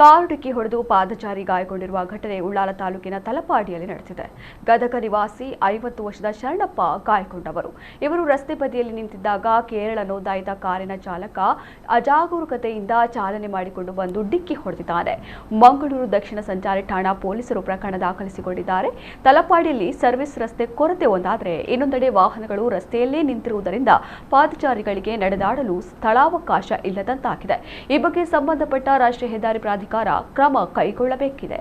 Car ಡಿಕ್ಕಿ ಹೊಡೆದು ಪಾದಚಾರಿ ಗಾಯಗೊಂಡಿರುವ ಘಟನೆ ಉಳ್ಳಾಲ ತಾಲೂಕಿನ ತಲಪಾಡಿಯಲ್ಲಿ ನಡೆದಿದೆ. ಗದಗ ನಿವಾಸಿ 50 ವರ್ಷದ ಶರಣಪ್ಪ ಗಾಯಗೊಂಡವರು. ಇವರು ರಸ್ತೆ ಬದಿಯಲ್ಲಿ ನಿಂತಿದ್ದಾಗ ಕೇರಳ ನೋಂದಾಯಿತ ಕಾರಿನ ಚಾಲಕ ಅಜಾಗರೂಕತೆಯಿಂದ ಚಾಲನೆ ಮಾಡಿಕೊಂಡು ಬಂದು ಡಿಕ್ಕಿ ಹೊಡೆದಿದ್ದಾನೆ. ಮಂಗಳೂರು ದಕ್ಷಿಣ ಸಂಚಾರಿ ಠಾಣಾ ಪೊಲೀಸರು ಪ್ರಕರಣ ದಾಖಲಿಸಿಕೊಂಡಿದ್ದಾರೆ. ತಲಪಾಡಿಯಲ್ಲಿ ಸರ್ವಿಸ್ ರಸ್ತೆ ಕೊರತೆ ಒಂದಾದರೆ ಇನ್ನೊಂದೆಡೆ ವಾಹನಗಳು ರಸ್ತೆಯಲ್ಲೇ ನಿಂತಿರುವುದರಿಂದ ಪಾದಚಾರಿಗಳಿಗೆ ನಡೆದಾಡಲು ಸ್ಥಳಾವಕಾಶ ಇಲ್ಲದಂತಾಗಿದೆ. ಈ ಬಗ್ಗೆ ಸಂಬಂಧಪಟ್ಟ ರಾಷ್ಟ್ರೀಯ ಹೆದ್ದಾರಿ ಪ್ರಾಧಿಕಾರ ಕ್ರಮ ಕೈಗೊಳ್ಳಬೇಕಿದೆ.